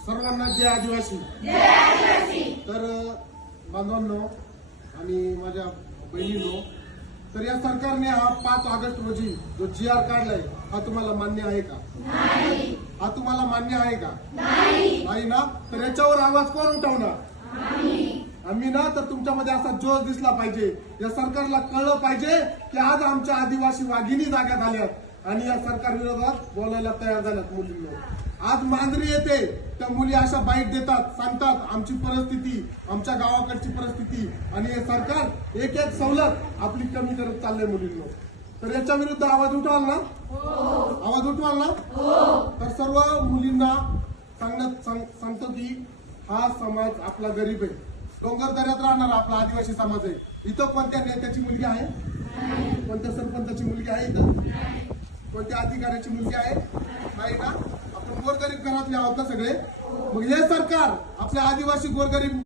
सर्वांना जय आदिवासी। तर बांधवांनो आणि माझ्या बहिणींनो, तर या सरकारने हा 5 ऑगस्ट रोजी जो GR काढलाय हा तुम्हाला मान्य आहे का? नाही। हा तुम्हाला मान्य आहे का? नाही ना? तर याच्यावर आवाज कोण उठवणार? आम्ही ना। तर तुमच्यामध्ये असा जोश दिसला पाहिजे, या सरकारला कळलं पाहिजे की आज आमच्या आदिवासी वाघिणी जाग्यात आल्यात आणि या सरकार विरोधात बोलायला तयार झाल्यात मुलींना। आज मांजरी येते, त्या मुली अशा बाईट देतात, सांगतात आमची परिस्थिती, आमच्या गावाकडची परिस्थिती, आणि हे सरकार एक एक सवलत आपली कमी करत चाललंय मुलींना। तर याच्या विरुद्ध आवाज उठवाल ना? आवाज उठवाल ना? तर सर्व मुलींना सांगतो की हा समाज आपला गरीब आहे, डोंगर दऱ्यात राहणारा आपला आदिवासी समाज आहे। इथं कोणत्या नेत्याची मुलगी आहे? कोणत्या सरपंचाची मुलगी आहे? इथं कोणत्या अधिकाऱ्याची मुलगी आहे? नाही ना? आपण गोरगरीब घरातले आहोत ना सगळे। मग हे सरकार आपल्या आदिवासी गोरगरीब